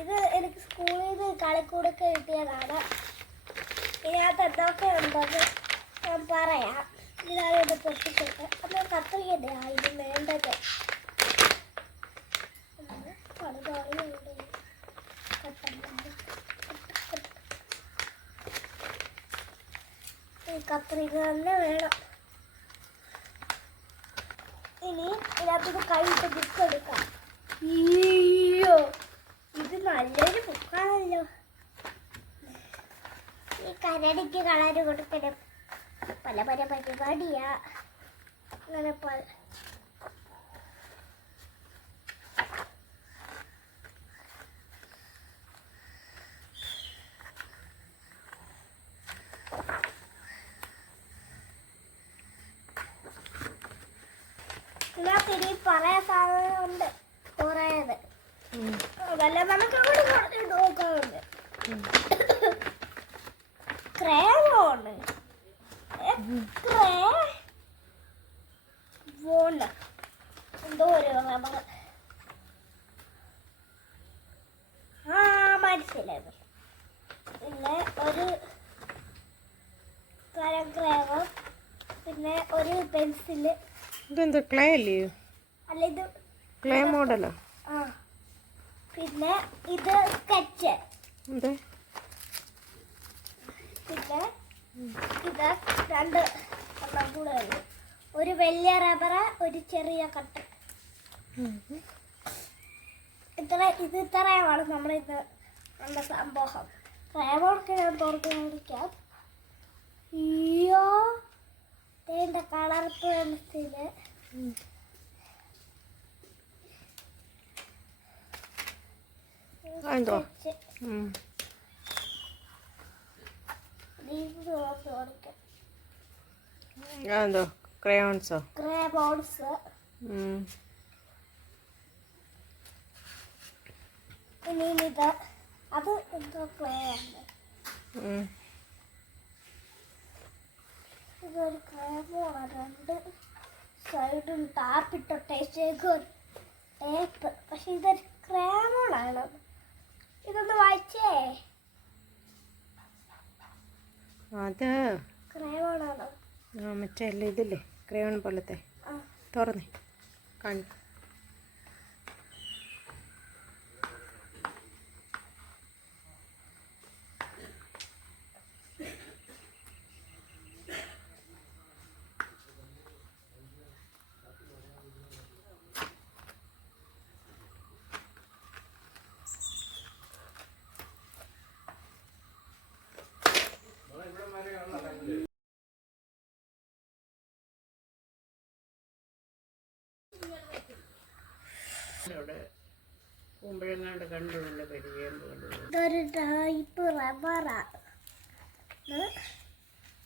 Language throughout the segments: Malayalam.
ഇത് എനിക്ക് സ്കൂളിൽ നിന്ന് കളിക്കൂടൊക്കെ കിട്ടിയതാണ്. ഇതിനകത്ത് എന്തൊക്കെ ഉണ്ടെന്ന് ഞാൻ പറയാം. ഇതാണ് ഇത് പൊട്ടിച്ചിട്ട് അത് കത്രികയുടെ ഇത് വേണ്ടത്. കത്രിക തന്നെ വേണം. ഇനി ഇതിനകത്ത് കൈയിട്ട് ബുക്ക് എടുക്കാം. അയ്യോ, ഇത് നല്ലൊരു ബുക്കാണല്ലോ. ഈ കരടിക്ക് കളറ് കൊടുക്കണം. പല പല പരിപാടിയാ. അങ്ങനെ ഇതിനകത്ത് പറയാൻ സാധനമുണ്ട് കുറേത്. അതല്ല നമുക്ക് അവിടെ കുറച്ച് നോക്കാറുണ്ട്. ക്രേവോണ് എന്തോ ഒരു റബ്ബർ. മനസ്സിലായത്. പിന്നെ ഒരു ക്രേവോ, പിന്നെ ഒരു പെൻസില്. ഇതെന്താ ക്ലേ അല്ലേ? അല്ല, ഇത് ക്ലേ മോഡലോ? പിന്നെ ഇത് സ്കെച്ച്. പിന്നെ ഇത് രണ്ട് എണ്ണം കൂടെ ഉണ്ട്. ഒരു വലിയ റബ്ബർ, ഒരു ചെറിയ കട്ട്. ഇത്രയുമാണ് നമ്മളിത് നമ്മുടെ സംഭവം. റേബോണൊക്കെ ഞാൻ തുറന്ന് കാണിക്കാം. അയ്യോ, ഇതിൻ്റെ കളർ പെൻസില്. എന്തോ ക്രയോൺസോ? ക്രയോൺസ്. ഇനി ഇത് അത് എന്തോ ക്ലേ ആണ്. ഇതൊരു ക്രയോണാണ്. രണ്ട് സൈഡും ടാപ്പിട്ട ടേപ്പ്. പക്ഷെ ഇതൊരു ക്രയോണാണ്. ഇതൊന്ന് വായിച്ചേ. അത് ക്രയോണാണോ? മറ്റേ അല്ല, ഇതില്ലേ ക്രയോൺ പോലത്തെ. തുറന്നേ കാണിക്കും. ഇതൊരു ടൈപ്പ് റബ്ബറാണ്.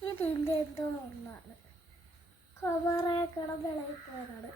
ഇതിൻ്റെ എന്തോ ഒന്നാണ്. കവറെ കിടന്നിളകിപ്പോയതാണ്.